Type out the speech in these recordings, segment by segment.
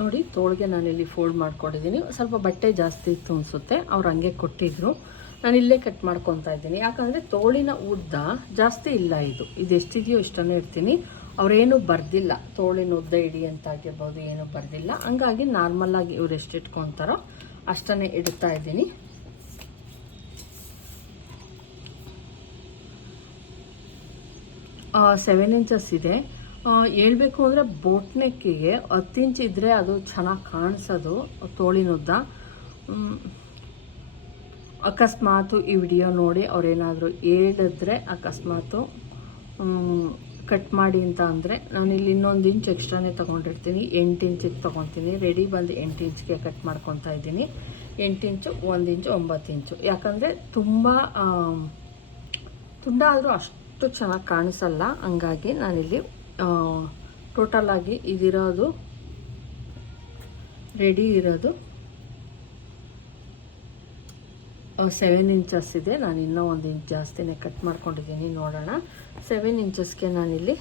ನೋಡಿ, ತೋಳಿಗೆ ನಾನಿಲ್ಲಿ ಫೋಲ್ಡ್ ಮಾಡ್ಕೊಂಡಿದ್ದೀನಿ. ಸ್ವಲ್ಪ ಬಟ್ಟೆ ಜಾಸ್ತಿ ಇತ್ತು ಅನಿಸುತ್ತೆ, ಅವ್ರು ಹಂಗೆ ಕೊಟ್ಟಿದ್ರು. ನಾನು ಇಲ್ಲೇ ಕಟ್ ಮಾಡ್ಕೊತಾ ಇದ್ದೀನಿ. ಯಾಕಂದರೆ ತೋಳಿನ ಉದ್ದ ಜಾಸ್ತಿ ಇಲ್ಲ ಇದು. ಇದು ಎಷ್ಟಿದೆಯೋ ಇಷ್ಟನೇ ಇರ್ತೀನಿ ಅವರೇನು ಬರ್ದಿಲ್ಲ. ತೋಳಿನ ಉದ್ದ ಇಡಿ ಅಂತ ಆಗಿರ್ಬೋದು, ಏನು ಬರ್ದಿಲ್ಲ. ಹಂಗಾಗಿ ನಾರ್ಮಲಾಗಿ ಇವ್ರು ಎಷ್ಟು ಇಟ್ಕೊತಾರೋ ಅಷ್ಟನ್ನೇ ಇಡ್ತಾ ಇದ್ದೀನಿ. ಸೆವೆನ್ ಇಂಚಸ್ ಇದೆ. ಹೇಳ್ಬೇಕು ಅಂದರೆ ಬೋಟ್ನೆಕ್ಕಿಗೆ ಹತ್ತು ಇಂಚ್ ಇದ್ದರೆ ಅದು ಚೆನ್ನಾಗಿ ಕಾಣಿಸೋದು ತೋಳಿನುದ್ದ ಅಕಸ್ಮಾತು ಈ ವಿಡಿಯೋ ನೋಡಿ ಅವರೇನಾದರೂ ಹೇಳಿದ್ರೆ ಅಕಸ್ಮಾತು ಕಟ್ ಮಾಡಿ ಅಂತ ಅಂದರೆ ನಾನು ಇಲ್ಲಿ ಇನ್ನೊಂದು ಇಂಚ್ ಎಕ್ಸ್ಟ್ರಾನೇ ತೊಗೊಂಡಿರ್ತೀನಿ. ಎಂಟು ಇಂಚಿಗೆ ತೊಗೊತೀನಿ. ರೆಡಿ ಬಂದು ಎಂಟು ಇಂಚ್ಗೆ ಕಟ್ ಮಾಡ್ಕೊತಾ ಇದ್ದೀನಿ. ಎಂಟು ಇಂಚು, ಒಂದು ಇಂಚು, ಒಂಬತ್ತು ಇಂಚು. ಯಾಕಂದರೆ ತುಂಬ ತುಂಡ ಆದರೂ ಅಷ್ಟು ಚೆನ್ನಾಗಿ ಕಾಣಿಸಲ್ಲ. ಹಂಗಾಗಿ ನಾನಿಲ್ಲಿ ಟೋಟಲಾಗಿ ಇದಿರೋದು ರೆಡಿ ಇರೋದು. ಸೆವೆನ್ ಇಂಚಸ್ ಇದೆ. ನಾನು ಇನ್ನೂ ಒಂದು ಇಂಚ್ ಜಾಸ್ತಿನೇ ಕಟ್ ಮಾಡ್ಕೊಂಡಿದ್ದೀನಿ, ನೋಡೋಣ. ಸೆವೆನ್ ಇಂಚಸ್ಗೆ ನಾನಿಲ್ಲಿ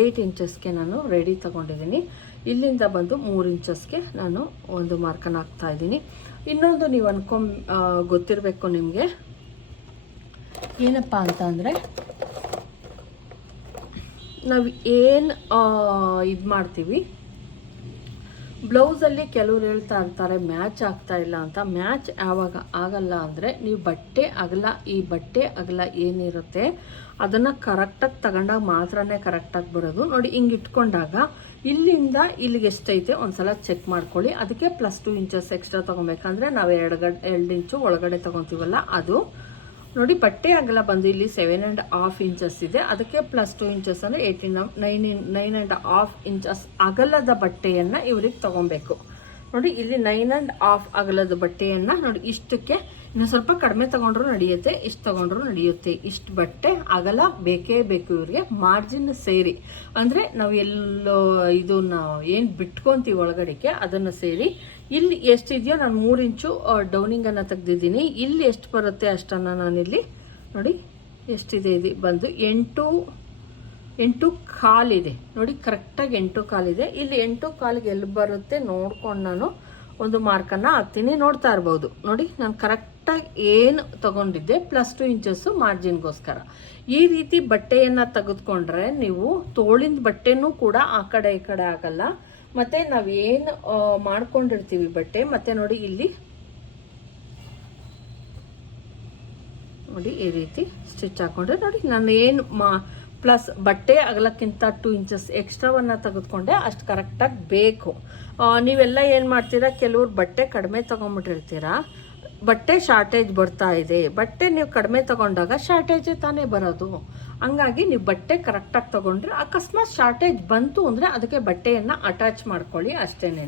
ಏಯ್ಟ್ ಇಂಚಸ್ಗೆ ನಾನು ರೆಡಿ ತೊಗೊಂಡಿದ್ದೀನಿ. ಇಲ್ಲಿಂದ ಬಂದು ಮೂರು ಇಂಚಸ್ಗೆ ನಾನು ಒಂದು ಮಾರ್ಕನ್ನು ಹಾಕ್ತಾ ಇದ್ದೀನಿ. ಇನ್ನೊಂದು ನೀವು ಅನ್ಕೊಂಬ ಗೊತ್ತಿರಬೇಕು ನಿಮಗೆ. ಏನಪ್ಪ ಅಂತ ಅಂದರೆ ನಾವು ಏನು ಇದು ಮಾಡ್ತೀವಿ ಬ್ಲೌಸಲ್ಲಿ ಕೆಲವ್ರು ಹೇಳ್ತಾ ಇರ್ತಾರೆ, ಮ್ಯಾಚ್ ಆಗ್ತಾ ಇಲ್ಲ ಅಂತ. ಮ್ಯಾಚ್ ಯಾವಾಗ ಆಗಲ್ಲ ಅಂದರೆ ನೀವು ಬಟ್ಟೆ ಅಗಲ, ಈ ಬಟ್ಟೆ ಅಗಲ ಏನಿರುತ್ತೆ, ಅದನ್ನು ಕರೆಕ್ಟಾಗಿ ತಗೊಂಡಾಗ ಮಾತ್ರನೇ ಕರೆಕ್ಟಾಗಿ ಬರೋದು. ನೋಡಿ, ಹಿಂಗೆ ಇಟ್ಕೊಂಡಾಗ ಇಲ್ಲಿಂದ ಇಲ್ಲಿಗೆ ಎಷ್ಟೈತೆ, ಒಂದ್ಸಲ ಚೆಕ್ ಮಾಡ್ಕೊಳ್ಳಿ. ಅದಕ್ಕೆ ಪ್ಲಸ್ ಟು ಇಂಚಸ್ ಎಕ್ಸ್ಟ್ರಾ ತೊಗೊಬೇಕಂದ್ರೆ ನಾವು ಎರಡು ಗಡ್ ಎರಡು ಇಂಚು ಒಳಗಡೆ ತೊಗೊತೀವಲ್ಲ, ಅದು ನೋಡಿ, ಬಟ್ಟೆ ಅಗಲ ಬಂದು ಇಲ್ಲಿ ಸೆವೆನ್ ಆ್ಯಂಡ್ ಹಾಫ್ ಇಂಚಸ್ ಇದೆ. ಅದಕ್ಕೆ ಪ್ಲಸ್ ಟು ಇಂಚಸ್ ಅಂದರೆ eighteen nine nine and half inches ಅಗಲದ ಬಟ್ಟೆಯನ್ನು ಇವ್ರಿಗೆ ತೊಗೊಬೇಕು. ನೋಡಿ, ಇಲ್ಲಿ ನೈನ್ ಆ್ಯಂಡ್ ಹಾಫ್ ಅಗಲದ ಬಟ್ಟೆಯನ್ನು ನೋಡಿ, ಇಷ್ಟಕ್ಕೆ ಇನ್ನು ಸ್ವಲ್ಪ ಕಡಿಮೆ ತಗೊಂಡ್ರು ನಡೆಯುತ್ತೆ, ಇಷ್ಟು ತಗೊಂಡ್ರು ನಡೆಯುತ್ತೆ. ಇಷ್ಟು ಬಟ್ಟೆ, ಅಗಲ ಬೇಕೇ ಬೇಕು ಇವ್ರಿಗೆ. ಮಾರ್ಜಿನ್ ಸೇರಿ. ಅಂದರೆ ನಾವು ಎಲ್ಲೋ ಇದನ್ನ ಏನು ಬಿಟ್ಕೊಂತೀವಿ ಒಳಗಡೆಗೆ, ಅದನ್ನು ಸೇರಿ ಇಲ್ಲಿ ಎಷ್ಟಿದೆಯೋ? ನಾನು ಮೂರು ಇಂಚು ಡೌನಿಂಗನ್ನು ತೆಗೆದಿದ್ದೀನಿ. ಇಲ್ಲಿ ಎಷ್ಟು ಬರುತ್ತೆ ಅಷ್ಟನ್ನು ನಾನಿಲ್ಲಿ ನೋಡಿ, ಎಷ್ಟಿದೆ ಇದು ಬಂದು? ಎಂಟು ಎಂಟು ಕಾಲಿದೆ. ನೋಡಿ ಕರೆಕ್ಟಾಗಿ ಎಂಟು ಕಾಲಿದೆ. ಇಲ್ಲಿ ಎಂಟು ಕಾಲಿಗೆ ಎಲ್ಲಿ ಬರುತ್ತೆ ನೋಡ್ಕೊಂಡು ನಾನು ಒಂದು ಮಾರ್ಕನ್ನು ಹಾಕ್ತೀನಿ, ನೋಡ್ತಾ ಇರ್ಬೋದು. ನೋಡಿ, ನಾನು ಕರೆಕ್ಟಾಗಿ ಏನು ತಗೊಂಡಿದ್ದೆ ಪ್ಲಸ್ ಟು ಇಂಚಸ್ಸು ಮಾರ್ಜಿನ್ಗೋಸ್ಕರ ಈ ರೀತಿ ಬಟ್ಟೆಯನ್ನು ತೆಗೆದುಕೊಂಡ್ರೆ ನೀವು ತೋಳಿನ ಬಟ್ಟೆನೂ ಕೂಡ ಆ ಕಡೆ ಈ ಕಡೆ ಆಗಲ್ಲ. ಮತ್ತು ನಾವೇನು ಮಾಡ್ಕೊಂಡಿರ್ತೀವಿ ಬಟ್ಟೆ, ಮತ್ತು ನೋಡಿ ಇಲ್ಲಿ. ನೋಡಿ ಈ ರೀತಿ ಸ್ಟಿಚ್ ಹಾಕೊಂಡ್ರೆ ನೋಡಿ ನಾನು ಏನು ಮಾ, ಪ್ಲಸ್ ಬಟ್ಟೆ ಅಗಲಕ್ಕಿಂತ ಟೂ ಇಂಚಸ್ ಎಕ್ಸ್ಟ್ರಾವನ್ನು ತೆಗೆದುಕೊಂಡೆ. ಅಷ್ಟು ಕರೆಕ್ಟಾಗಿ ಬೇಕು. ನೀವೆಲ್ಲ ಏನು ಮಾಡ್ತೀರಾ? ಕೆಲವ್ರು ಬಟ್ಟೆ ಕಡಿಮೆ ತೊಗೊಂಬಿಟ್ಟಿರ್ತೀರಾ? ಬಟ್ಟೆ ಶಾರ್ಟೇಜ್ ಬರ್ತಾ ಇದೆ. ಬಟ್ಟೆ ನೀವು ಕಡಿಮೆ ತಗೊಂಡಾಗ ಶಾರ್ಟೇಜೇ ತಾನೇ ಬರೋದು. ಹಂಗಾಗಿ ನೀವು ಬಟ್ಟೆ ಕರೆಕ್ಟಾಗಿ ತೊಗೊಂಡ್ರೆ ಅಕಸ್ಮಾತ್ ಶಾರ್ಟೇಜ್ ಬಂತು ಅಂದರೆ ಅದಕ್ಕೆ ಬಟ್ಟೆಯನ್ನು ಅಟ್ಯಾಚ್ ಮಾಡ್ಕೊಳ್ಳಿ ಅಷ್ಟೇನೆ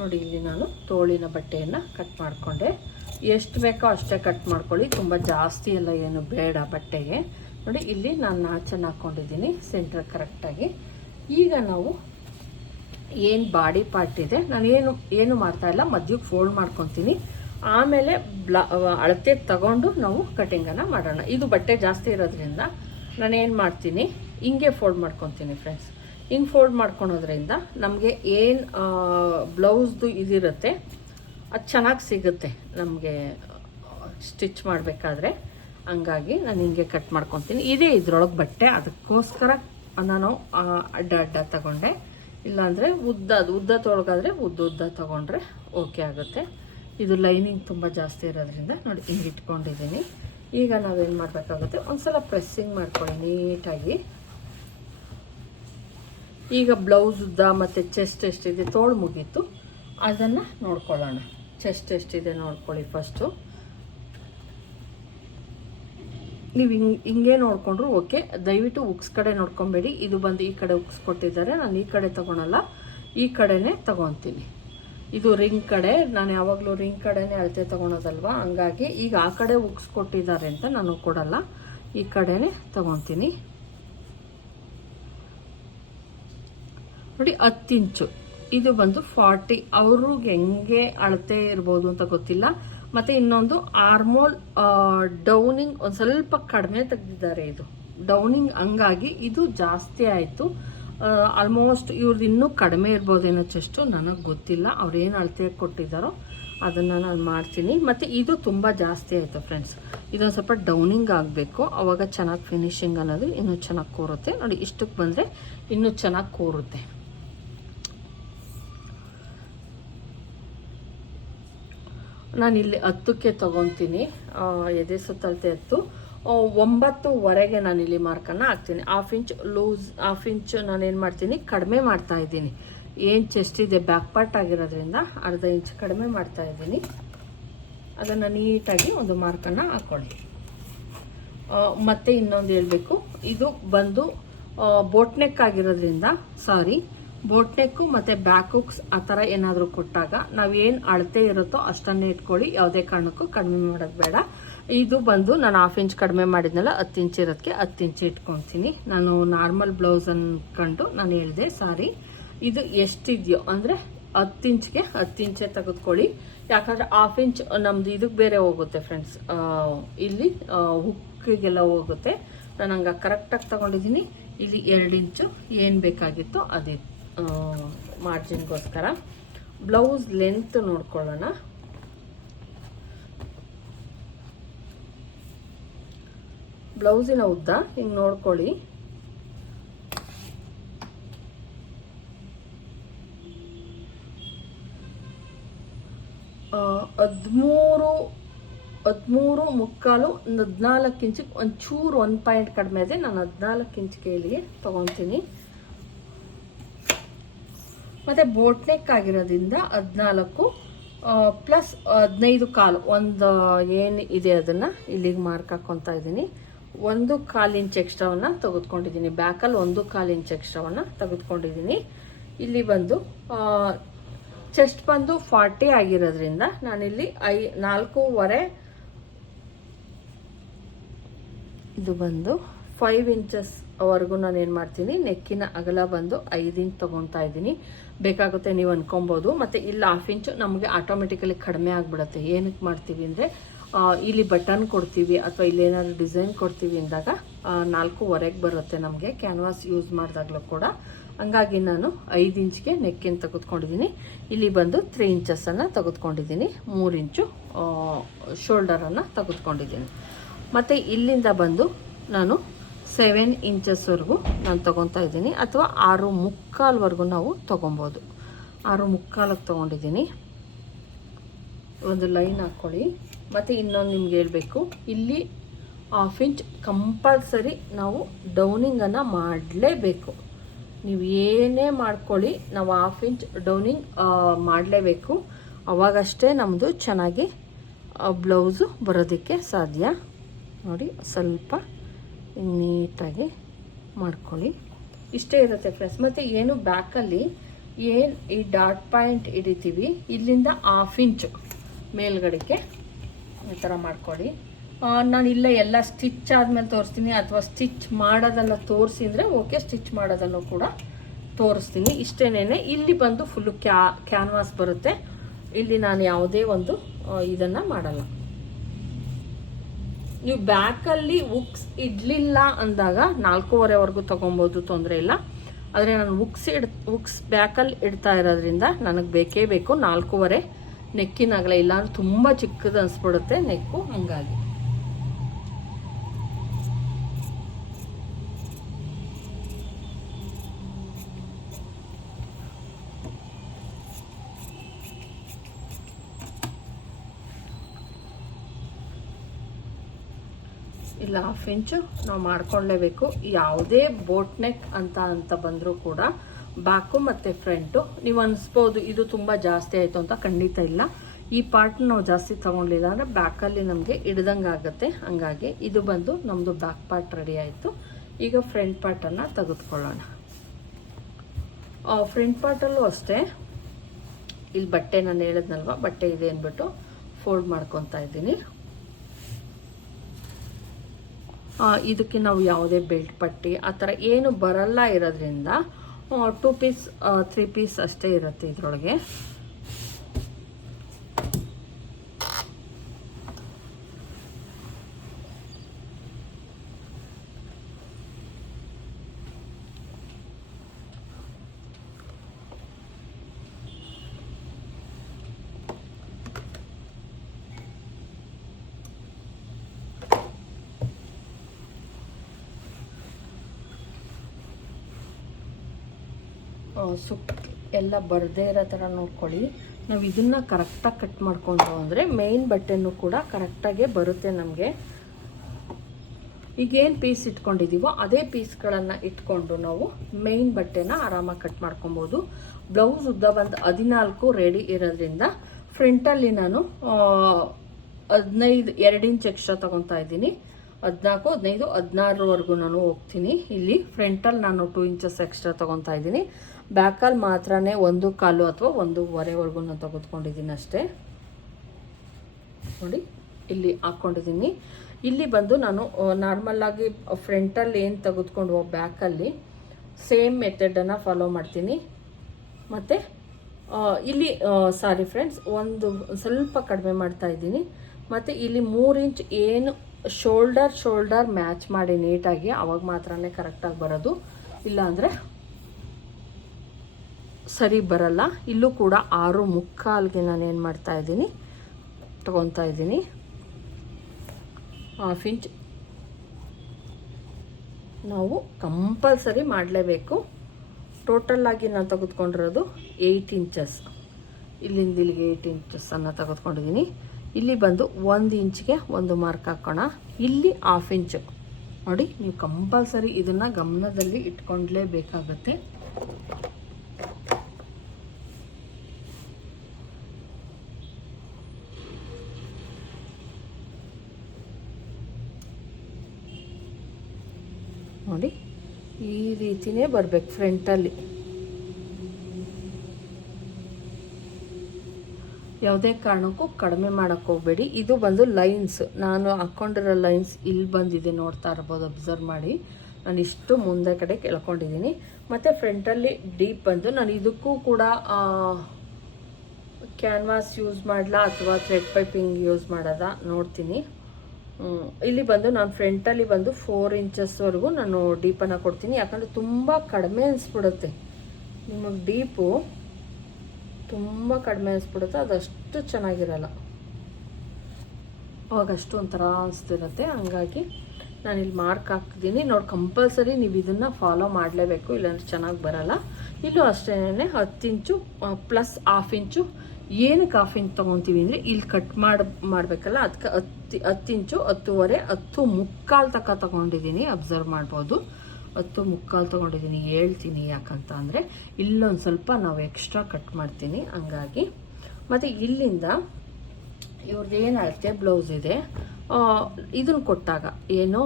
ನೋಡಿ, ಇಲ್ಲಿ ನಾನು ತೋಳಿನ ಬಟ್ಟೆಯನ್ನು ಕಟ್ ಮಾಡಿಕೊಂಡೆ. ಎಷ್ಟು ಬೇಕೋ ಅಷ್ಟೇ ಕಟ್ ಮಾಡ್ಕೊಳ್ಳಿ. ತುಂಬ ಜಾಸ್ತಿ ಎಲ್ಲ ಏನು ಬೇಡ ಬಟ್ಟೆಗೆ. ನೋಡಿ, ಇಲ್ಲಿ ನಾನು ನಾಚನ್ನು ಹಾಕ್ಕೊಂಡಿದ್ದೀನಿ ಸೆಂಟ್ರ್ ಕರೆಕ್ಟಾಗಿ ಈಗ ನಾವು ಏನು ಬಾಡಿ ಪಾರ್ಟ್ ಇದೆ, ನಾನು ಏನು ಏನು ಮಾಡ್ತಾ ಇಲ್ಲ ಮಧ್ಯಕ್ಕೆ ಫೋಲ್ಡ್ ಮಾಡ್ಕೊತೀನಿ. ಆಮೇಲೆ ಬ್ಲಾ ಅಳತೆ ತಗೊಂಡು ನಾವು ಕಟಿಂಗನ್ನು ಮಾಡೋಣ. ಇದು ಬಟ್ಟೆ ಜಾಸ್ತಿ ಇರೋದ್ರಿಂದ ನಾನು ಏನು ಮಾಡ್ತೀನಿ, ಹಿಂಗೆ ಫೋಲ್ಡ್ ಮಾಡ್ಕೊತೀನಿ ಫ್ರೆಂಡ್ಸ್ ಹಿಂಗೆ ಫೋಲ್ಡ್ ಮಾಡ್ಕೊಳೋದ್ರಿಂದ ನಮಗೆ ಏನು ಬ್ಲೌಸ್ದು ಇದಿರುತ್ತೆ, ಅದು ಚೆನ್ನಾಗಿ ಸಿಗುತ್ತೆ ನಮಗೆ, ಸ್ಟಿಚ್ ಮಾಡಬೇಕಾದ್ರೆ. ಹಂಗಾಗಿ ನಾನು ಹಿಂಗೆ ಕಟ್ ಮಾಡ್ಕೊತೀನಿ. ಇದೇ ಇದ್ರೊಳಗೆ ಬಟ್ಟೆ, ಅದಕ್ಕೋಸ್ಕರ ನಾನು ಅಡ್ಡ ಅಡ್ಡ ತಗೊಂಡೆ. ಇಲ್ಲಾಂದರೆ ಉದ್ದ ಉದ್ದ ತೊಳಗಾದ್ರೆ ಉದ್ದ ಉದ್ದ ತೊಗೊಂಡ್ರೆ ಓಕೆ ಆಗುತ್ತೆ. ಇದು ಲೈನಿಂಗ್ ತುಂಬ ಜಾಸ್ತಿ ಇರೋದ್ರಿಂದ ನೋಡಿ ಹಿಂಗೆ ಇಟ್ಕೊಂಡಿದ್ದೀನಿ. ಈಗ ನಾವೇನು ಮಾಡಬೇಕಾಗುತ್ತೆ? ಒಂದ್ಸಲ ಪ್ರೆಸ್ಸಿಂಗ್ ಮಾಡ್ಕೊಳ್ಳಿ ನೀಟಾಗಿ. ಈಗ ಬ್ಲೌಸ್ ಉದ್ದ ಮತ್ತು ಚೆಸ್ಟ್ ಎಷ್ಟಿದೆ, ತೋಳು ಮುಗೀತು. ಅದನ್ನು ನೋಡ್ಕೊಳ್ಳೋಣ. ಚೆಸ್ಟ್ ಎಷ್ಟಿದೆ ನೋಡ್ಕೊಳ್ಳಿ ಫಸ್ಟು ನೀವು ಹಿಂಗೆ ಹಿಂಗೆ ನೋಡಿಕೊಂಡ್ರು ಓಕೆ. ದಯವಿಟ್ಟು ಉಕ್ಸ್ ಕಡೆ ನೋಡ್ಕೊಬೇಡಿ. ಇದು ಬಂದು ಈ ಕಡೆ ಉಕ್ಸ್ ಕೊಟ್ಟಿದ್ದಾರೆ. ನಾನು ಈ ಕಡೆ ತೊಗೊಳಲ್ಲ. ಈ ಕಡೆನೇ ತೊಗೊತೀನಿ. ಇದು ರಿಂಗ್ ಕಡೆ. ನಾನು ಯಾವಾಗಲೂ ರಿಂಗ್ ಕಡೆನೇ ಅಳತೆ ತೊಗೊಳೋದಲ್ವ? ಹಂಗಾಗಿ ಈಗ ಆ ಕಡೆ ಉಕ್ಸ್ ಕೊಟ್ಟಿದ್ದಾರೆ ಅಂತ ನಾನು ಕೊಡಲ್ಲ. ಈ ಕಡೆನೇ ತೊಗೊತೀನಿ. ನೋಡಿ, ಹತ್ತು ಇಂಚು. ಇದು ಬಂದು ಫಾರ್ಟಿ. ಅವ್ರಿಗೆ ಹೆಂಗೆ ಅಳತೆ ಇರ್ಬೋದು ಅಂತ ಗೊತ್ತಿಲ್ಲ. ಮತ್ತು ಇನ್ನೊಂದು ಆರ್ಮೋಲ್ ಡೌನಿಂಗ್ ಒಂದು ಸ್ವಲ್ಪ ಕಡಿಮೆ ತೆಗೆದಿದ್ದಾರೆ ಇದು. ಡೌನಿಂಗ್ ಹಂಗಾಗಿ ಇದು ಜಾಸ್ತಿ ಆಯಿತು. ಆಲ್ಮೋಸ್ಟ್ ಇವ್ರದ್ದು ಇನ್ನೂ ಕಡಿಮೆ ಇರ್ಬೋದೇನೋ ಚೆಸ್ಟು ನನಗೆ ಗೊತ್ತಿಲ್ಲ. ಅವ್ರು ಏನು ಅಳತೆ ಕೊಟ್ಟಿದ್ದಾರೋ ಅದನ್ನು ನಾನು ಮಾಡ್ತೀನಿ. ಮತ್ತು ಇದು ತುಂಬ ಜಾಸ್ತಿ ಆಯಿತು ಫ್ರೆಂಡ್ಸ್ ಇದೊಂದು ಸ್ವಲ್ಪ ಡೌನಿಂಗ್ ಆಗಬೇಕು. ಅವಾಗ ಚೆನ್ನಾಗಿ ಫಿನಿಶಿಂಗ್ ಅನ್ನೋದು ಇನ್ನೂ ಚೆನ್ನಾಗಿ ಕೂರುತ್ತೆ. ನೋಡಿ ಇಷ್ಟಕ್ಕೆ ಬಂದರೆ ಇನ್ನೂ ಚೆನ್ನಾಗಿ ಕೂರುತ್ತೆ. ನಾನು ಇಲ್ಲಿ ಹತ್ತಕ್ಕೆ ತಗೊತೀನಿ ಎದೆ ಸುತ್ತಳತೆ ಹತ್ತು. ಒಂಬತ್ತುವರೆಗೆ ನಾನು ಇಲ್ಲಿ ಮಾರ್ಕನ್ನು ಹಾಕ್ತೀನಿ. Half inch loose, half inch ನಾನು ಏನು ಮಾಡ್ತೀನಿ, ಕಡಿಮೆ ಮಾಡ್ತಾ ಇದ್ದೀನಿ. ಏನು ಚೆಸ್ಟ್ ಇದೆ, ಬ್ಯಾಕ್ ಪಾರ್ಟ್ ಆಗಿರೋದ್ರಿಂದ ಅರ್ಧ ಇಂಚ್ ಕಡಿಮೆ ಮಾಡ್ತಾ ಇದ್ದೀನಿ. ಅದನ್ನು ನೀಟಾಗಿ ಒಂದು ಮಾರ್ಕನ್ನು ಹಾಕ್ಕೊಳ್ಳಿ ಮತ್ತೆ ಇನ್ನೊಂದು ಹೇಳಬೇಕು. ಇದು ಬಂದು ಬೋಟ್ನೆಕ್ ಆಗಿರೋದ್ರಿಂದ, ಸಾರಿ ಬೋಟ್ ನೆಕ್ಕು ಮತ್ತು ಬ್ಯಾಕ್ ಹುಕ್ಸ್ ಆ ಥರ ಏನಾದರೂ ಕೊಟ್ಟಾಗ ನಾವೇನು ಅಳತೆ ಇರುತ್ತೋ ಅಷ್ಟನ್ನೇ ಇಟ್ಕೊಳ್ಳಿ. ಯಾವುದೇ ಕಾರಣಕ್ಕೂ ಕಡಿಮೆ ಮಾಡೋದು ಬೇಡ. ಇದು ಬಂದು ನಾನು ಹಾಫ್ ಇಂಚ್ ಕಡಿಮೆ ಮಾಡಿದ್ನಲ್ಲ, ಹತ್ತು ಇಂಚ್ ಇರೋದಕ್ಕೆ ಹತ್ತು ಇಂಚ್ ಇಟ್ಕೊತೀನಿ. ನಾನು ನಾರ್ಮಲ್ ಬ್ಲೌಸ್ ಅಂದ್ಕೊಂಡು ನಾನು ಹೇಳಿದೆ, ಸಾರಿ, ಇದು ಎಷ್ಟಿದೆಯೋ, ಅಂದರೆ ಹತ್ತು ಇಂಚ್ಗೆ ಹತ್ತು ಇಂಚೆ ತೆಗೆದುಕೊಳ್ಳಿ. ಯಾಕಂದರೆ ಹಾಫ್ ಇಂಚ್ ನಮ್ದು ಇದಕ್ಕೆ ಬೇರೆ ಹೋಗುತ್ತೆ ಫ್ರೆಂಡ್ಸ್ ಇಲ್ಲಿ ಹುಕ್ಕಿಗೆಲ್ಲ ಹೋಗುತ್ತೆ. ನಾನು ಹಂಗೆ ಕರೆಕ್ಟಾಗಿ ತೊಗೊಂಡಿದ್ದೀನಿ. ಇಲ್ಲಿ ಎರಡು ಇಂಚು ಏನು ಬೇಕಾಗಿತ್ತು ಅದೇ ಮಾರ್ಜಿನ್ಗೋಸ್ಕರ ಬ್ಲೌಸ್ ಲೆಂತ್ ನೋಡ್ಕೊಳ್ಳೋಣ. ಬ್ಲೌಸಿನ ಉದ್ದ ಹಿಂಗೆ ನೋಡ್ಕೊಳ್ಳಿ. ಹದಿಮೂರು ಹದಿಮೂರು ಮುಕ್ಕಾಲು ಒಂದು ಹದಿನಾಲ್ಕು ಇಂಚಿಗೆ ಒಂಚೂರು, ಒಂದು ಪಾಯಿಂಟ್ ಕಡಿಮೆ ಇದೆ ನಾನು ಹದಿನಾಲ್ಕು ಇಂಚಿಗೆ ಇಲ್ಲಿಗೆ ತೊಗೊತೀನಿ. ಮತ್ತು ಬೋಟ್ನೆಕ್ ಆಗಿರೋದ್ರಿಂದ ಹದಿನಾಲ್ಕು ಪ್ಲಸ್ ಹದಿನೈದು ಕಾಲು. ಒಂದು ಏನು ಇದೆ ಅದನ್ನು ಇಲ್ಲಿಗೆ ಮಾರ್ಕ್ ಹಾಕ್ಕೊತಾ ಇದ್ದೀನಿ. ಒಂದು ಕಾಲು ಇಂಚ್ ಎಕ್ಸ್ಟ್ರಾವನ್ನು ತೆಗೆದುಕೊಂಡಿದ್ದೀನಿ. ಬ್ಯಾಕಲ್ಲಿ ಒಂದು ಕಾಲು ಇಂಚ್ ಎಕ್ಸ್ಟ್ರಾವನ್ನು ತೆಗೆದುಕೊಂಡಿದ್ದೀನಿ. ಇಲ್ಲಿ ಬಂದು ಚೆಸ್ಟ್ ಬಂದು ಫಾರ್ಟಿ ಆಗಿರೋದ್ರಿಂದ ನಾನಿಲ್ಲಿ ಐ, ನಾಲ್ಕೂವರೆ, ಇದು ಬಂದು ಫೈವ್ ಇಂಚಸ್ ವರೆಗೂ ನಾನು ಏನು ಮಾಡ್ತೀನಿ, ನೆಕ್ಕಿನ ಅಗಲ ಬಂದು ಐದು ಇಂಚ್ ತೊಗೊತಾ ಇದ್ದೀನಿ. ಬೇಕಾಗುತ್ತೆ ನೀವು ಅನ್ಕೊಬೋದು. ಮತ್ತು ಇಲ್ಲಿ ಹಾಫ್ ಇಂಚು ನಮಗೆ ಆಟೋಮೆಟಿಕಲಿ ಕಡಿಮೆ ಆಗಿಬಿಡುತ್ತೆ. ಏನಕ್ಕೆ ಮಾಡ್ತೀವಿ ಅಂದರೆ ಇಲ್ಲಿ ಬಟನ್ ಕೊಡ್ತೀವಿ ಅಥವಾ ಇಲ್ಲಿ ಏನಾದರೂ ಡಿಸೈನ್ ಕೊಡ್ತೀವಿ ಅಂದಾಗ ನಾಲ್ಕೂವರೆಗೆ ಬರುತ್ತೆ ನಮಗೆ ಕ್ಯಾನ್ವಾಸ್ ಯೂಸ್ ಮಾಡಿದಾಗಲೂ ಕೂಡ. ಹಂಗಾಗಿ ನಾನು ಐದು ಇಂಚ್ಗೆ ನೆಕ್ಕಿನ ತೆಗೆದುಕೊಂಡಿದ್ದೀನಿ ಇಲ್ಲಿ ಬಂದು ತ್ರೀ ಇಂಚಸ್ಸನ್ನು ತೆಗೆದುಕೊಂಡಿದ್ದೀನಿ ಮೂರು ಇಂಚು ಶೋಲ್ಡರನ್ನು ತೆಗೆದುಕೊಂಡಿದ್ದೀನಿ ಮತ್ತು ಇಲ್ಲಿಂದ ಬಂದು ನಾನು ಸೆವೆನ್ ಇಂಚಸ್ವರೆಗೂ ನಾನು ತೊಗೊತಾ ಇದ್ದೀನಿ. ಅಥವಾ ಆರು ಮುಕ್ಕಾಲ್ವರೆಗೂ ನಾವು ತೊಗೊಬೋದು ಆರು ಮುಕ್ಕಾಲಕ್ಕೆ ತೊಗೊಂಡಿದ್ದೀನಿ. ಒಂದು ಲೈನ್ ಹಾಕ್ಕೊಳ್ಳಿ ಮತ್ತು ಇನ್ನೊಂದು ನಿಮ್ಗೆ ಹೇಳಬೇಕು. ಇಲ್ಲಿ ಹಾಫ್ ಇಂಚ್ ಕಂಪಲ್ಸರಿ ನಾವು ಡೌನಿಂಗನ್ನು ಮಾಡಲೇಬೇಕು. ನೀವು ಏನೇ ಮಾಡ್ಕೊಳ್ಳಿ, ನಾವು ಹಾಫ್ ಇಂಚ್ ಡೌನಿಂಗ್ ಮಾಡಲೇಬೇಕು. ಅವಾಗಷ್ಟೇ ನಮ್ಮದು ಚೆನ್ನಾಗಿ ಬ್ಲೌಸು ಬರೋದಕ್ಕೆ ಸಾಧ್ಯ. ನೋಡಿ, ಸ್ವಲ್ಪ ನೀಟಾಗಿ ಮಾಡ್ಕೊಳ್ಳಿ. ಇಷ್ಟೇ ಇರುತ್ತೆ ಫ್ರೆಂಡ್ಸ್ ಮತ್ತು ಏನು ಬ್ಯಾಕಲ್ಲಿ ಏನು ಈ ಡಾಟ್ ಪಾಯಿಂಟ್ ಹಿಡಿತೀವಿ, ಇಲ್ಲಿಂದ ಹಾಫ್ ಇಂಚು ಮೇಲ್ಗಡೆಗೆ ಈ ಥರ ಮಾಡ್ಕೊಳ್ಳಿ. ನಾನು ಇಲ್ಲ ಎಲ್ಲ ಸ್ಟಿಚ್ ಆದಮೇಲೆ ತೋರಿಸ್ತೀನಿ, ಅಥವಾ ಸ್ಟಿಚ್ ಮಾಡೋದನ್ನು ತೋರಿಸಿ ಓಕೆ ಸ್ಟಿಚ್ ಮಾಡೋದನ್ನು ಕೂಡ ತೋರಿಸ್ತೀನಿ. ಇಷ್ಟೇನೆ ಇಲ್ಲಿ ಬಂದು ಫುಲ್ಲು ಕ್ಯಾ ಕ್ಯಾನ್ವಾಸ್ ಬರುತ್ತೆ. ಇಲ್ಲಿ ನಾನು ಯಾವುದೇ ಒಂದು ಇದನ್ನು ಮಾಡಲ್ಲ. ನೀವು ಬ್ಯಾಕಲ್ಲಿ ಉಕ್ಸ್ ಇಡಲಿಲ್ಲ ಅಂದಾಗ ನಾಲ್ಕೂವರೆವರೆಗೂ ತೊಗೊಬೋದು ತೊಂದರೆ ಇಲ್ಲ. ಆದರೆ ನಾನು ಉಕ್ಸ್ ಇಡ್, ಉಕ್ಸ್ ಬ್ಯಾಕಲ್ಲಿ ಇಡ್ತಾ ಇರೋದ್ರಿಂದ ನನಗೆ ಬೇಕೇ ಬೇಕು. ನಾಲ್ಕೂವರೆ ನೆಕ್ಕಿನಾಗಲ್ಲ ಇಲ್ಲಾಂದ್ರೆ ತುಂಬ ಚಿಕ್ಕದು ಅನಿಸ್ಬಿಡುತ್ತೆ, ನೆಕ್ಕು ಹಂಗಾಗಿ. ಇಲ್ಲ ಹಾಫ್ ಇಂಚು ನಾವು ಮಾಡ್ಕೊಳ್ಳೇಬೇಕು ಯಾವುದೇ ಬೋಟ್ ನೆಕ್ ಅಂತ ಅಂತ ಬಂದರೂ ಕೂಡ ಬ್ಯಾಕು ಮತ್ತು ಫ್ರಂಟು ನೀವು ಅನಿಸ್ಬೋದು ಇದು ತುಂಬ ಜಾಸ್ತಿ ಆಯಿತು ಅಂತ, ಖಂಡಿತ ಇಲ್ಲ. ಈ ಪಾರ್ಟ್ ನಾವು ಜಾಸ್ತಿ ತೊಗೊಂಡಿಲ್ಲ ಅಂದರೆ ಬ್ಯಾಕಲ್ಲಿ ನಮಗೆ ಹಿಡ್ದಂಗೆ ಆಗುತ್ತೆ. ಹಂಗಾಗಿ ಇದು ಬಂದು ನಮ್ಮದು ಬ್ಯಾಕ್ ಪಾರ್ಟ್ ರೆಡಿ ಆಯಿತು. ಈಗ ಫ್ರಂಟ್ ಪಾರ್ಟನ್ನು ತೆಗೆದುಕೊಳ್ಳೋಣ. ಫ್ರಂಟ್ ಪಾರ್ಟಲ್ಲೂ ಅಷ್ಟೇ. ಇಲ್ಲಿ ಬಟ್ಟೆ ನಾನು ಹೇಳಿದ್ನಲ್ವ, ಬಟ್ಟೆ ಇದೆ ಅಂದ್ಬಿಟ್ಟು ಫೋಲ್ಡ್ ಮಾಡ್ಕೊತಾ ಇದ್ದೀನಿ ಆ, ಇದಕ್ಕೆ ನಾವು ಯಾವುದೇ ಬೆಲ್ಟ್ ಪಟ್ಟಿ, ಆ ಥರ ಏನು ಬರಲ್ಲ ಇರೋದ್ರಿಂದ ಟೂ ಪೀಸ್ ತ್ರೀ ಪೀಸ್ ಅಷ್ಟೇ ಇರುತ್ತೆ ಇದರೊಳಗೆ. ಸುಕ್ ಎಲ್ಲ ಬರದೇ ಇರೋ ಥರ ನೋಡ್ಕೊಳ್ಳಿ. ನಾವು ಇದನ್ನು ಕರೆಕ್ಟಾಗಿ ಕಟ್ ಮಾಡಿಕೊಂಡು ಅಂದರೆ ಮೇಯ್ನ್ ಬಟ್ಟೆನೂ ಕೂಡ ಕರೆಕ್ಟಾಗೆ ಬರುತ್ತೆ ನಮಗೆ. ಈಗೇನು ಪೀಸ್ ಇಟ್ಕೊಂಡಿದ್ದೀವೋ ಅದೇ ಪೀಸ್ಗಳನ್ನು ಇಟ್ಕೊಂಡು ನಾವು ಮೇಯ್ನ್ ಬಟ್ಟೆನ ಆರಾಮಾಗಿ ಕಟ್ ಮಾಡ್ಕೊಬೋದು. ಬ್ಲೌಸ್ ಉದ್ದ ಬಂದು ಹದಿನಾಲ್ಕು ರೆಡಿ ಇರೋದ್ರಿಂದ ಫ್ರಂಟಲ್ಲಿ ನಾನು ಹದಿನೈದು, ಎರಡು ಇಂಚ್ ಎಕ್ಸ್ಟ್ರಾ ತೊಗೊತಾ ಇದ್ದೀನಿ. ಹದಿನಾಲ್ಕು, ಹದಿನೈದು ಹದಿನಾರರವರೆಗೂ ನಾನು ಹೋಗ್ತೀನಿ. ಇಲ್ಲಿ ಫ್ರಂಟಲ್ಲಿ ನಾನು ಟೂ ಇಂಚಸ್ ಎಕ್ಸ್ಟ್ರಾ ತೊಗೊತಾ ಇದ್ದೀನಿ. ಬ್ಯಾಕಲ್ಲಿ ಮಾತ್ರನೇ ಒಂದು ಕಾಲು ಅಥವಾ ಒಂದೂವರೆವರೆಗೂ ನಾನು ತೆಗೆದುಕೊಂಡಿದ್ದೀನಿ ಅಷ್ಟೇ. ನೋಡಿ, ಇಲ್ಲಿ ಹಾಕ್ಕೊಂಡಿದ್ದೀನಿ. ಇಲ್ಲಿ ಬಂದು ನಾನು ನಾರ್ಮಲ್ಲಾಗಿ ಫ್ರಂಟಲ್ಲಿ ಏನು ತೆಗೆದುಕೊಂಡು ಹೋಗಿ ಬ್ಯಾಕಲ್ಲಿ ಸೇಮ್ ಮೆಥಡನ್ನು ಫಾಲೋ ಮಾಡ್ತೀನಿ. ಮತ್ತು ಇಲ್ಲಿ ಸಾರಿ ಫ್ರೆಂಡ್ಸ್ ಒಂದು ಸ್ವಲ್ಪ ಕಡಿಮೆ ಮಾಡ್ತಾ ಇದ್ದೀನಿ. ಮತ್ತು ಇಲ್ಲಿ ಮೂರು ಇಂಚ್ ಏನು ಶೋಲ್ಡರ್ ಶೋಲ್ಡರ್ ಮ್ಯಾಚ್ ಮಾಡಿ ನೀಟಾಗಿ ಅವಾಗ ಮಾತ್ರ ಕರೆಕ್ಟಾಗಿ ಬರೋದು. ಇಲ್ಲಾಂದರೆ ಸರಿ ಬರಲ್ಲ. ಇಲ್ಲೂ ಕೂಡ ಆರು ಮುಕ್ಕಾಲ್ಗೆ ನಾನು ಏನು ಮಾಡ್ತಾ ಇದ್ದೀನಿ? ತೊಗೊತಾ ಇದ್ದೀನಿ. Half inch. ನಾವು ಕಂಪಲ್ಸರಿ ಮಾಡಲೇಬೇಕು. ಟೋಟಲ್ಲಾಗಿ ನಾನು ತೆಗೆದುಕೊಂಡಿರೋದು ಏಯ್ಟ್ ಇಂಚಸ್ ಇಲ್ಲಿಂದ ಇಲ್ಲಿಗೆ ಏಯ್ಟ್ ಇಂಚಸ್ಸನ್ನು ತೆಗೆದುಕೊಂಡಿದ್ದೀನಿ. ಇಲ್ಲಿ ಬಂದು ಒಂದು ಇಂಚ್ಗೆ ಒಂದು ಮಾರ್ಕ್ ಹಾಕೋಣ. ಇಲ್ಲಿ ಹಾಫ್ ಇಂಚು ನೋಡಿ, ನೀವು ಕಂಪಲ್ಸರಿ ಇದನ್ನು ಗಮನದಲ್ಲಿ ಇಟ್ಕೊಂಡ್ಲೇಬೇಕಾಗತ್ತೆ ನೋಡಿ ಈ ರೀತಿನೇ ಬರಬೇಕು ಫ್ರಂಟಲ್ಲಿ ಯಾವುದೇ ಕಾರಣಕ್ಕೂ ಕಡಿಮೆ ಮಾಡೋಕ್ಕೆ ಹೋಗಬೇಡಿ. ಇದು ಬಂದು ಲೈನ್ಸ್ ನಾನು ಹಾಕ್ಕೊಂಡಿರೋ ಲೈನ್ಸ್ ಇಲ್ಲಿ ಬಂದಿದೆ ನೋಡ್ತಾ ಇರ್ಬೋದು ಅಬ್ಸರ್ವ್ ಮಾಡಿ. ನಾನು ಇಷ್ಟು ಮುಂದೆ ಕಡೆ ಕೆಳ್ಕೊಂಡಿದ್ದೀನಿ. ಮತ್ತು ಫ್ರಂಟಲ್ಲಿ ಡೀಪ್ ಬಂದು ನಾನು ಇದಕ್ಕೂ ಕೂಡ ಕ್ಯಾನ್ವಾಸ್ ಯೂಸ್ ಮಾಡಲಾ ಅಥವಾ ಥ್ರೆಡ್ ಪೈಪಿಂಗ್ ಯೂಸ್ ಮಾಡೋದಾ ನೋಡ್ತೀನಿ. ಇಲ್ಲಿ ಬಂದು ನಾನು ಫ್ರಂಟಲ್ಲಿ ಬಂದು ಫೋರ್ ಇಂಚಸ್ವರೆಗೂ ನಾನು ಡೀಪನ್ನು ಕೊಡ್ತೀನಿ. ಯಾಕಂದರೆ ತುಂಬ ಕಡಿಮೆ ಅನಿಸ್ಬಿಡುತ್ತೆ. ನಿಮಗೆ ಡೀಪು ತುಂಬ ಕಡಿಮೆ ಅನಿಸ್ಬಿಡುತ್ತೆ. ಅದಷ್ಟು ಚೆನ್ನಾಗಿರಲ್ಲ. ಅವಾಗ ಅಷ್ಟು ಒಂಥರ ಅನಿಸ್ತಿರುತ್ತೆ. ಹಂಗಾಗಿ ಇಲ್ಲಿ ಮಾರ್ಕ್ ಹಾಕ್ತಿದ್ದೀನಿ ನೋಡಿ ಕಂಪಲ್ಸರಿ ನೀವು ಇದನ್ನು ಫಾಲೋ ಮಾಡಲೇಬೇಕು. ಇಲ್ಲಾಂದ್ರೆ ಚೆನ್ನಾಗಿ ಬರಲ್ಲ. ಇಲ್ಲೂ ಅಷ್ಟೇ ಹತ್ತು ಇಂಚು ಪ್ಲಸ್ ಹಾಫ್ ಇಂಚು ಏನಕ್ಕೆ ಹಾಫ್ ಇಂಚ್ ತೊಗೊತೀವಿ ಅಂದರೆ ಇಲ್ಲಿ ಕಟ್ ಮಾಡಿ ಮಾಡಬೇಕಲ್ಲ ಅದಕ್ಕೆ ಹತ್ತು ಹತ್ತು ಇಂಚು ಹತ್ತುವರೆ, ಹತ್ತು ಮುಕ್ಕಾಲು ತನಕ ತೊಗೊಂಡಿದ್ದೀನಿ ಅಬ್ಸರ್ವ್ ಮಾಡ್ಬೋದು. ಹತ್ತು ಮುಕ್ಕಾಲು ತೊಗೊಂಡಿದ್ದೀನಿ ಹೇಳ್ತೀನಿ ಯಾಕಂತ ಅಂದರೆ ಇಲ್ಲೊಂದು ಸ್ವಲ್ಪ ನಾವು ಎಕ್ಸ್ಟ್ರಾ ಕಟ್ ಮಾಡ್ತೀನಿ, ಹಂಗಾಗಿ. ಮತ್ತು ಇಲ್ಲಿಂದ ಇವ್ರದ್ದು ಏನು ಅಳತೆ ಬ್ಲೌಸ್ ಇದೆ ಇದನ್ನು ಕೊಟ್ಟಾಗ, ಏನು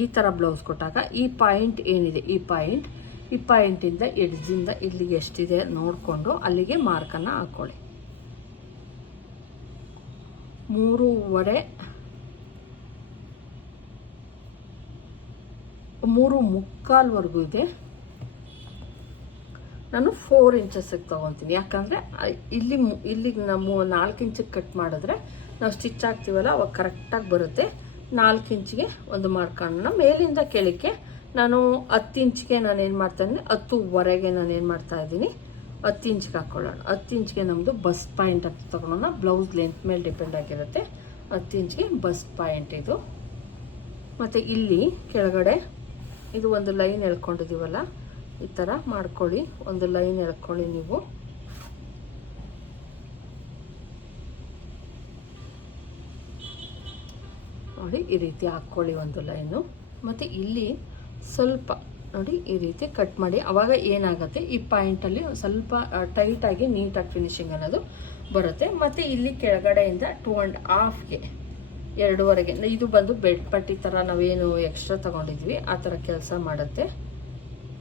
ಈ ಥರ ಬ್ಲೌಸ್ ಕೊಟ್ಟಾಗ ಈ ಪಾಯಿಂಟ್ ಏನಿದೆ, ಈ ಪಾಯಿಂಟ್ ಈ ಪಾಯಿಂಟಿಂದ ಎಡ್ಜಿಂದ ಇಲ್ಲಿಗೆ ಎಷ್ಟಿದೆ ನೋಡಿಕೊಂಡು ಅಲ್ಲಿಗೆ ಮಾರ್ಕನ್ನು ಹಾಕ್ಕೊಳ್ಳಿ ಮೂರುವರೆ. ಮೂರು ಮುಕ್ಕಾಲ್ವರೆಗೂ ಇದೆ. ನಾನು ಫೋರ್ ಇಂಚಸ್ಸಿಗೆ ತೊಗೊತೀನಿ. ಯಾಕಂದರೆ ಇಲ್ಲಿ ಇಲ್ಲಿಗೆ ನಾವು ನಾಲ್ಕು ಇಂಚಿಗೆ ಕಟ್ ಮಾಡಿದ್ರೆ ನಾವು ಸ್ಟಿಚ್ ಹಾಕ್ತೀವಲ್ಲ ಅವಾಗ ಕರೆಕ್ಟಾಗಿ ಬರುತ್ತೆ. ನಾಲ್ಕು ಇಂಚಿಗೆ ಒಂದು ಮಾರ್ಕನ್ನು ಮೇಲಿಂದ ಕೆಳಕ್ಕೆ ನಾನು ಹತ್ತು ಇಂಚಿಗೆ ನಾನು ಏನು ಮಾಡ್ತಾ ಇದ್ದೀನಿ, ಹತ್ತುವರೆಗೆ ನಾನು ಏನು ಮಾಡ್ತಾ ಇದ್ದೀನಿ. ಹತ್ತು ಇಂಚಿಗೆ ಹಾಕ್ಕೊಳ್ಳೋಣ. ಹತ್ತು ಇಂಚಿಗೆ ನಮ್ಮದು ಬಸ್ ಪಾಯಿಂಟ್ ಅಂತ ತೊಗೊಳೋಣ. ಬ್ಲೌಸ್ ಲೆಂತ್ ಮೇಲೆ ಡಿಪೆಂಡ್ ಆಗಿರುತ್ತೆ. ಹತ್ತು ಇಂಚಿಗೆ ಬಸ್ ಪಾಯಿಂಟ್ ಇದು. ಮತ್ತು ಇಲ್ಲಿ ಕೆಳಗಡೆ ಇದು ಒಂದು ಲೈನ್ ಎಳ್ಕೊಂಡಿದ್ದೀವಲ್ಲ ಈ ಥರ ಮಾಡ್ಕೊಳ್ಳಿ. ಒಂದು ಲೈನ್ ಎಳ್ಕೊಳ್ಳಿ ನೀವು. ನೋಡಿ, ಈ ರೀತಿ ಹಾಕ್ಕೊಳ್ಳಿ ಒಂದು ಲೈನು ಮತ್ತು ಇಲ್ಲಿ ಸ್ವಲ್ಪ ನೋಡಿ ಈ ರೀತಿ ಕಟ್ ಮಾಡಿ. ಅವಾಗ ಏನಾಗುತ್ತೆ? ಈ ಪಾಯಿಂಟಲ್ಲಿ ಸ್ವಲ್ಪ ಟೈಟಾಗಿ ನೀಟಾಗಿ ಫಿನಿಶಿಂಗ್ ಅನ್ನೋದು ಬರುತ್ತೆ. ಮತ್ತು ಇಲ್ಲಿ ಕೆಳಗಡೆಯಿಂದ ಟೂ ಆ್ಯಂಡ್ ಹಾಫ್ಗೆ ಎರಡೂವರೆಗೆ ಇದು ಬಂದು ಬೆಡ್ ಪಟ್ಟಿ ಥರ ನಾವೇನು ಎಕ್ಸ್ಟ್ರಾ ತೊಗೊಂಡಿದ್ವಿ, ಆ ಥರ ಕೆಲಸ ಮಾಡುತ್ತೆ.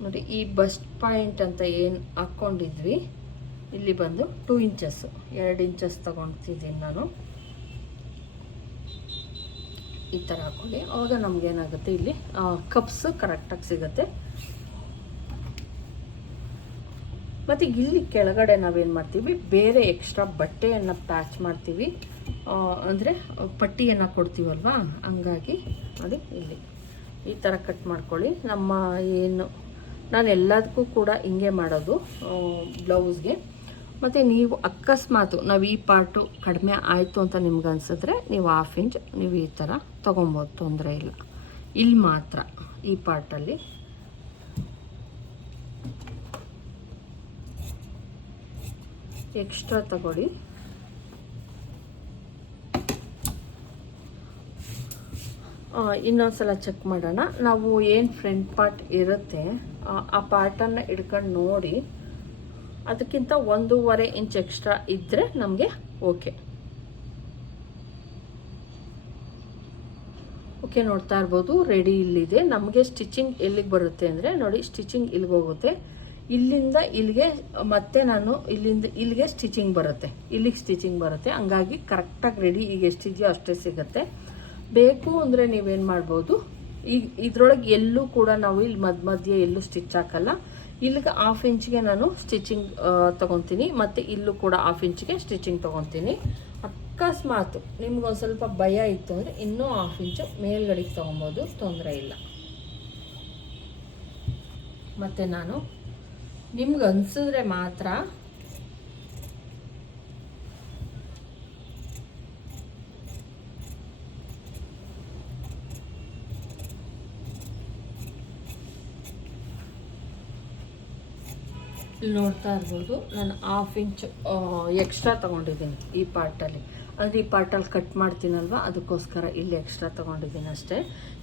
ನೋಡಿ, ಈ ಬಸ್ಟ್ ಪಾಯಿಂಟ್ ಅಂತ ಏನು ಹಾಕ್ಕೊಂಡಿದ್ವಿ ಇಲ್ಲಿ ಬಂದು ಟೂ ಇಂಚಸ್ಸು ಎರಡು ಇಂಚಸ್ ತೊಗೊಳ್ತಿದ್ದೀನಿ ನಾನು. ಈ ಥರ ಹಾಕ್ಕೊಳ್ಳಿ ಆವಾಗ ನಮಗೇನಾಗುತ್ತೆ ಇಲ್ಲಿ ಕಪ್ಸ್ ಕರೆಕ್ಟಾಗಿ ಸಿಗುತ್ತೆ. ಮತ್ತು ಇಲ್ಲಿ ಕೆಳಗಡೆ ನಾವೇನು ಮಾಡ್ತೀವಿ? ಬೇರೆ ಎಕ್ಸ್ಟ್ರಾ ಬಟ್ಟೆಯನ್ನು ಪ್ಯಾಚ್ ಮಾಡ್ತೀವಿ. ಅಂದರೆ ಪಟ್ಟಿಯನ್ನು ಕೊಡ್ತೀವಲ್ವಾ? ಹಂಗಾಗಿ ಅದು ಇಲ್ಲಿ. ಈ ಥರ ಕಟ್ ಮಾಡ್ಕೊಳ್ಳಿ. ನಮ್ಮ ಏನು, ನಾನು ಎಲ್ಲದಕ್ಕೂ ಕೂಡ ಹಿಂಗೆ ಮಾಡೋದು ಬ್ಲೌಸ್ಗೆ ಮತ್ತು ನೀವು ಅಕಸ್ಮಾತು, ನಾವು ಈ ಪಾರ್ಟು ಕಡಿಮೆ ಆಯಿತು ಅಂತ ನಿಮ್ಗೆ ಅನ್ಸಿದ್ರೆ ನೀವು ಹಾಫ್ ಇಂಚ್ ನೀವು ಈ ಥರ ತೊಗೊಬೋದು, ತೊಂದರೆ ಇಲ್ಲ. ಇಲ್ಲಿ ಮಾತ್ರ, ಈ ಪಾರ್ಟಲ್ಲಿ ಎಕ್ಸ್ಟ್ರಾ ತಗೊಳ್ಳಿ. ಇನ್ನೊಂದ್ಸಲ ಚೆಕ್ ಮಾಡೋಣ. ನಾವು ಏನು ಫ್ರಂಟ್ ಪಾರ್ಟ್ ಇರುತ್ತೆ, ಆ- ಪಾರ್ಟನ್ನು ಹಿಡ್ಕೊಂಡು ನೋಡಿ. ಅದಕ್ಕಿಂತ ಒಂದೂವರೆ ಇಂಚ್ ಎಕ್ಸ್ಟ್ರಾ ಇದ್ದರೆ ನಮಗೆ ಓಕೆ ಓಕೆ ನೋಡ್ತಾ ಇರ್ಬೋದು. ರೆಡಿ ಇಲ್ಲಿದೆ. ನಮಗೆ ಸ್ಟಿಚಿಂಗ್ ಎಲ್ಲಿಗೆ ಬರುತ್ತೆ ಅಂದರೆ ನೋಡಿ ಸ್ಟಿಚಿಂಗ್ ಇಲ್ಲಿಗೆ ಹೋಗುತ್ತೆ. ಇಲ್ಲಿಂದ ಇಲ್ಲಿಗೆ, ಮತ್ತೆ ನಾನು ಇಲ್ಲಿಂದ ಇಲ್ಲಿಗೆ ಸ್ಟಿಚಿಂಗ್ ಬರುತ್ತೆ. ಇಲ್ಲಿಗೆ ಸ್ಟಿಚಿಂಗ್ ಬರುತ್ತೆ. ಹಂಗಾಗಿ ಕರೆಕ್ಟಾಗಿ ರೆಡಿ ಈಗ ಎಷ್ಟಿದೆಯೋ ಅಷ್ಟೇ ಸಿಗುತ್ತೆ. ಬೇಕು ಅಂದರೆ ನೀವೇನು ಮಾಡ್ಬೋದು? ಈಗ ಇದ್ರೊಳಗೆ ಎಲ್ಲೂ ಕೂಡ ನಾವು ಇಲ್ಲಿ ಮಧ್ಯ ಮಧ್ಯೆ ಎಲ್ಲೂ ಸ್ಟಿಚ್ ಹಾಕಲ್ಲ. ಇಲ್ಲಿಗೆ ಹಾಫ್ ಇಂಚ್ಗೆ ನಾನು ಸ್ಟಿಚಿಂಗ್ ತೊಗೊತೀನಿ. ಮತ್ತು ಇಲ್ಲೂ ಕೂಡ ಹಾಫ್ ಇಂಚ್ಗೆ ಸ್ಟಿಚಿಂಗ್ ತೊಗೊತೀನಿ. ಅಕಸ್ಮಾತ್ ನಿಮ್ಗೊಂದು ಸ್ವಲ್ಪ ಭಯ ಇತ್ತು ಅಂದರೆ ಇನ್ನೂ ಹಾಫ್ ಇಂಚು ಮೇಲ್ಗಡೆಗೆ ತೊಗೊಬೋದು. ತೊಂದರೆ ಇಲ್ಲ. ಮತ್ತು ನಾನು ನಿಮ್ಗೆ ಅನ್ಸಿದ್ರೆ ಮಾತ್ರ ನೋಡ್ತಾ ಇರ್ಬೋದು, ನಾನು ಹಾಫ್ ಇಂಚ್ ಎಕ್ಸ್ಟ್ರಾ ತೊಗೊಂಡಿದ್ದೀನಿ ಈ ಪಾರ್ಟಲ್ಲಿ. ಅಂದರೆ ಈ ಪಾರ್ಟಲ್ಲಿ ಕಟ್ ಮಾಡ್ತೀನಲ್ವ? ಅದಕ್ಕೋಸ್ಕರ ಇಲ್ಲಿ ಎಕ್ಸ್ಟ್ರಾ ತೊಗೊಂಡಿದ್ದೀನಿ ಅಷ್ಟೇ.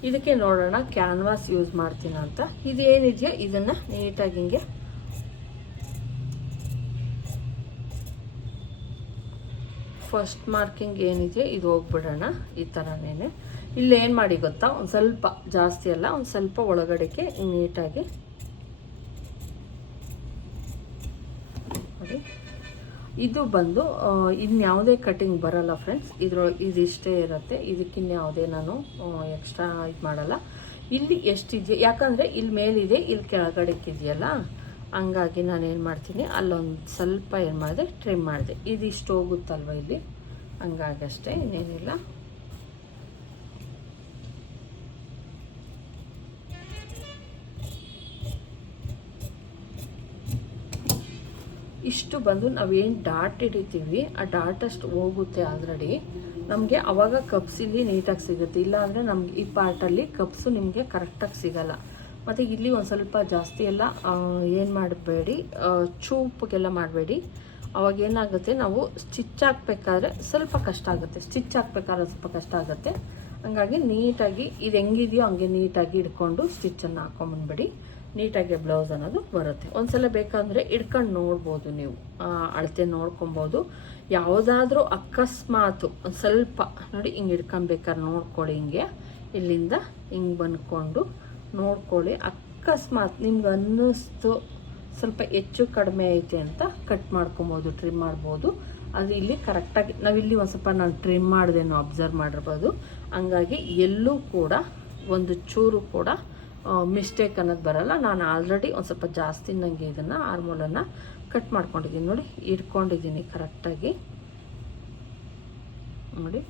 ಇದಕ್ಕೆ ನೋಡೋಣ ಕ್ಯಾನ್ವಾಸ್ ಯೂಸ್ ಮಾಡ್ತೀನಂತ. ಇದೇನಿದೆಯೋ? ಇದನ್ನು ನೀಟಾಗಿ ಹಿಂಗೆ ಫಸ್ಟ್ ಮಾರ್ಕಿಂಗ್ ಏನಿದೆಯೋ ಇದು ಹೋಗ್ಬಿಡೋಣ ಈ ಥರನೇ ಇಲ್ಲಿ ಏನು ಮಾಡಿ ಗೊತ್ತಾ? ಒಂದು ಸ್ವಲ್ಪ ಜಾಸ್ತಿ ಅಲ್ಲ, ಒಂದು ಸ್ವಲ್ಪ ಒಳಗಡೆಗೆ ನೀಟಾಗಿ ಇದು ಬಂದು ಇನ್ಯಾವುದೇ ಕಟಿಂಗ್ ಬರಲ್ಲ ಫ್ರೆಂಡ್ಸ್ ಇದ್ರೊಳಗೆ ಇದಿಷ್ಟೇ ಇರುತ್ತೆ. ಇದಕ್ಕಿನ್ಯಾವುದೇ ನಾನು ಎಕ್ಸ್ಟ್ರಾ ಇದು ಮಾಡಲ್ಲ. ಇಲ್ಲಿ ಎಷ್ಟಿದೆಯಾ? ಯಾಕಂದರೆ ಇಲ್ಲಿ ಮೇಲಿದೆ ಇಲ್ಲಿ ಕೆಳಗಡೆಕ್ಕಿದೆಯಲ್ಲ ಹಂಗಾಗಿ ನಾನು ಏನು ಮಾಡ್ತೀನಿ, ಅಲ್ಲೊಂದು ಸ್ವಲ್ಪ ಏನು ಮಾಡಿದೆ ಟ್ರಿಮ್ ಮಾಡಿದೆ. ಇದಿಷ್ಟು ಹೋಗುತ್ತಲ್ವ ಇಲ್ಲಿ? ಹಂಗಾಗಿ ಅಷ್ಟೇ, ಇನ್ನೇನಿಲ್ಲ. ಇಷ್ಟು ಬಂದು ನಾವೇನು ಡಾಟ್ ಹಿಡಿತೀವಿ, ಆ ಡಾಟ್ ಅಷ್ಟು ಹೋಗುತ್ತೆ ಆಲ್ರೆಡಿ. ನಮಗೆ ಅವಾಗ ಕಪ್ಸ್ ಇಲ್ಲಿ ನೀಟಾಗಿ ಸಿಗುತ್ತೆ. ಇಲ್ಲ ಅಂದರೆ ನಮ್ಗೆ ಈ ಪಾರ್ಟಲ್ಲಿ ಕಪ್ಸು ನಿಮಗೆ ಕರೆಕ್ಟಾಗಿ ಸಿಗಲ್ಲ. ಮತ್ತು ಇಲ್ಲಿ ಒಂದು ಸ್ವಲ್ಪ ಜಾಸ್ತಿ ಎಲ್ಲ ಏನು ಮಾಡಬೇಡಿ ಚೂಪಿಗೆಲ್ಲ ಮಾಡಬೇಡಿ. ಅವಾಗ ಏನಾಗುತ್ತೆ, ನಾವು ಸ್ಟಿಚ್ ಹಾಕ್ಬೇಕಾದ್ರೆ ಸ್ವಲ್ಪ ಕಷ್ಟ ಆಗುತ್ತೆ. ಸ್ಟಿಚ್ ಹಾಕ್ಬೇಕಾದ್ರೆ ಸ್ವಲ್ಪ ಕಷ್ಟ ಆಗುತ್ತೆ. ಹಂಗಾಗಿ ನೀಟಾಗಿ, ಇದು ಹೆಂಗಿದೆಯೋ ಹಂಗೆ ನೀಟಾಗಿ ಹಿಡ್ಕೊಂಡು ಸ್ಟಿಚ್ಚನ್ನು ಹಾಕೊಂಬಂದ್ಬಿಡಿ. ನೀಟಾಗಿ ಬ್ಲೌಸ್ ಅನ್ನೋದು ಬರುತ್ತೆ. ಒಂದ್ಸಲ ಬೇಕಂದರೆ ಹಿಡ್ಕೊಂಡು ನೋಡ್ಬೋದು ನೀವು. ಅಳತೆ ನೋಡ್ಕೊಬೋದು. ಯಾವುದಾದ್ರೂ ಅಕಸ್ಮಾತು ಒಂದು ಸ್ವಲ್ಪ, ನೋಡಿ ಹಿಂಗೆ ಹಿಡ್ಕೊಬೇಕಾದ್ರೆ ನೋಡ್ಕೊಳ್ಳಿ ಹಿಂಗೆ. ಇಲ್ಲಿಂದ ಹಿಂಗೆ ಬಂದ್ಕೊಂಡು ನೋಡ್ಕೊಳ್ಳಿ. ಅಕಸ್ಮಾತ್ ನಿಮ್ಗೆ ಅನ್ನಿಸ್ತು, ಸ್ವಲ್ಪ ಹೆಚ್ಚು ಕಡಿಮೆ ಐತೆ ಅಂತ ಕಟ್ ಮಾಡ್ಕೊಬೋದು ಟ್ರಿಮ್ ಮಾಡ್ಬೋದು. ಅದು ಇಲ್ಲಿ ಕರೆಕ್ಟಾಗಿ ನಾವಿಲ್ಲಿ ಒಂದು ಸ್ವಲ್ಪ ನಾನು ಟ್ರಿಮ್ ಮಾಡಿದೆನೋ ಅಬ್ಸರ್ವ್ ಮಾಡಿರ್ಬೋದು. ಹಂಗಾಗಿ ಎಲ್ಲೂ ಕೂಡ ಒಂದು ಚೂರು ಕೂಡ ಮಿಸ್ಟೇಕ್ ಅನ್ನೋದು ಬರಲ್ಲ. ನಾನು ಆಲ್ರೆಡಿ ಒಂದು ಸ್ವಲ್ಪ ಜಾಸ್ತಿ ನನಗೆ ಇದನ್ನು ಆರ್ಮೋಲನ್ನು ಕಟ್ ಮಾಡ್ಕೊಂಡಿದ್ದೀನಿ ನೋಡಿ. ಇಟ್ಕೊಂಡಿದ್ದೀನಿ ಕರೆಕ್ಟಾಗಿ ನೋಡಿ,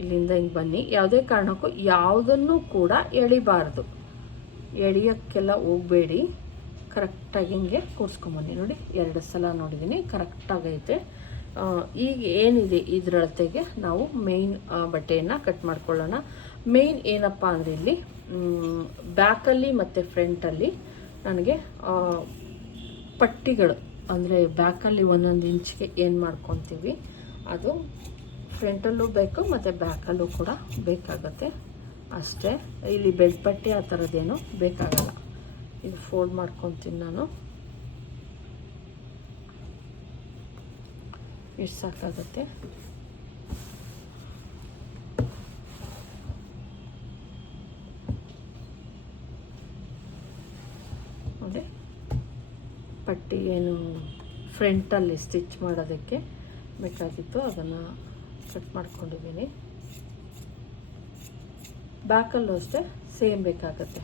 ಇಲ್ಲಿಂದ ಹಿಂಗೆ ಬನ್ನಿ. ಯಾವುದೇ ಕಾರಣಕ್ಕೂ ಯಾವುದನ್ನು ಕೂಡ ಎಳಿಬಾರ್ದು. ಎಳಿಯೋಕ್ಕೆಲ್ಲ ಹೋಗಬೇಡಿ. ಕರೆಕ್ಟಾಗಿ ಹಿಂಗೆ ಕೂರಿಸ್ಕೊಂಬನ್ನಿ. ನೋಡಿ, ಎರಡು ಸಲ ನೋಡಿದ್ದೀನಿ ಕರೆಕ್ಟಾಗೈತೆ ಈಗ ಏನಿದೆ ಇದರಳತೆಗೆ ನಾವು ಮೇಯ್ನ್ ಬಟ್ಟೆಯನ್ನು ಕಟ್ ಮಾಡ್ಕೊಳ್ಳೋಣ. ಮೇಯ್ನ್ ಏನಪ್ಪ ಅಂದರೆ ಇಲ್ಲಿ ಬ್ಯಾಕಲ್ಲಿ ಮತ್ತು ಫ್ರಂಟಲ್ಲಿ ನನಗೆ ಪಟ್ಟಿಗಳು, ಅಂದರೆ ಬ್ಯಾಕಲ್ಲಿ ಒಂದೊಂದು ಇಂಚ್ಗೆ ಏನು ಮಾಡ್ಕೊತೀವಿ, ಅದು ಫ್ರಂಟಲ್ಲೂ ಬೇಕು ಮತ್ತು ಬ್ಯಾಕಲ್ಲೂ ಕೂಡ ಬೇಕಾಗುತ್ತೆ. ಅಷ್ಟೇ. ಇಲ್ಲಿ ಬೆಡ್ ಪಟ್ಟಿ ಆ ಥರದ್ದೇನು ಬೇಕಾಗಲ್ಲ. ಇದು ಫೋಲ್ಡ್ ಮಾಡ್ಕೊತೀನಿ ನಾನು. ಇಷ್ಟು ಸಾಕಾಗುತ್ತೆ. ಅದೇ. ಪಟ್ಟಿ ಏನು ಫ್ರಂಟಲ್ಲಿ ಸ್ಟಿಚ್ ಮಾಡೋದಕ್ಕೆ ಬೇಕಾಗಿತ್ತು. ಅದನ್ನು ಕಟ್ ಮಾಡ್ಕೊಂಡಿದ್ದೀನಿ. ಬ್ಯಾಕಲ್ಲೂ ಅಷ್ಟೇ ಸೇಮ್ ಬೇಕಾಗುತ್ತೆ.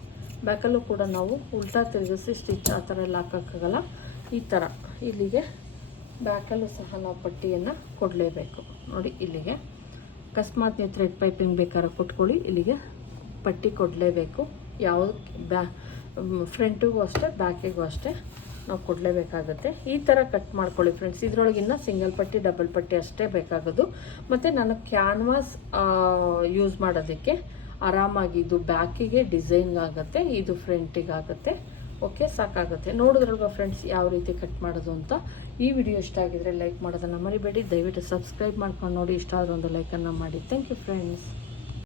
ಬ್ಯಾಕಲ್ಲೂ ಕೂಡ ನಾವು ಉಲ್ಟಾ ತಿರುಗಿಸಿ ಸ್ಟಿಚ್ ಆ ಥರ ಎಲ್ಲ ಹಾಕೋಕ್ಕಾಗಲ್ಲ. ಈ ಥರ ಇಲ್ಲಿಗೆ ಬ್ಯಾಕಲ್ಲೂ ಸಹ ನಾವು ಪಟ್ಟಿಯನ್ನು ಕೊಡಲೇಬೇಕು. ನೋಡಿ ಇಲ್ಲಿಗೆ. ಅಕಸ್ಮಾತ್ ನೀವು ಥ್ರೆಡ್ ಪೈಪಿಂಗ್ ಬೇಕಾದ್ರೆ ಕೊಟ್ಕೊಳ್ಳಿ. ಇಲ್ಲಿಗೆ ಪಟ್ಟಿ ಕೊಡಲೇಬೇಕು. ಯಾವ ಬ್ಯಾ ಫ್ರಂಟಿಗೂ ಅಷ್ಟೇ ಬ್ಯಾಕಿಗೂ ಅಷ್ಟೇ ನಾವು ಕೊಡಲೇಬೇಕಾಗುತ್ತೆ. ಈ ಥರ ಕಟ್ ಮಾಡ್ಕೊಳ್ಳಿ ಫ್ರೆಂಡ್ಸ್ ಇದ್ರೊಳಗಿನ್ನ ಸಿಂಗಲ್ ಪಟ್ಟಿ ಡಬಲ್ ಪಟ್ಟಿ ಅಷ್ಟೇ ಬೇಕಾಗೋದು. ಮತ್ತು ನಾನು ಕ್ಯಾನ್ವಾಸ್ ಯೂಸ್ ಮಾಡೋದಕ್ಕೆ ಆರಾಮಾಗಿ ಇದು ಬ್ಯಾಕಿಗೆ ಡಿಸೈನ್ ಆಗುತ್ತೆ, ಇದು ಫ್ರಂಟಿಗೆ ಆಗುತ್ತೆ. ಓಕೆ ಸಾಕಾಗುತ್ತೆ. ನೋಡಿದ್ರಲ್ವ ಫ್ರೆಂಡ್ಸ್ ಯಾವ ರೀತಿ ಕಟ್ ಮಾಡೋದು ಅಂತ? ಈ ವಿಡಿಯೋ ಇಷ್ಟ ಆಗಿದ್ರೆ ಲೈಕ್ ಮಾಡೋದನ್ನು ಮರಿಬೇಡಿ. ದಯವಿಟ್ಟು ಸಬ್ಸ್ಕ್ರೈಬ್ ಮಾಡ್ಕೊಂಡು ನೋಡಿ. ಇಷ್ಟ ಆದ್ರೆ ಒಂದು ಲೈಕನ್ನು ಮಾಡಿ. Thank you friends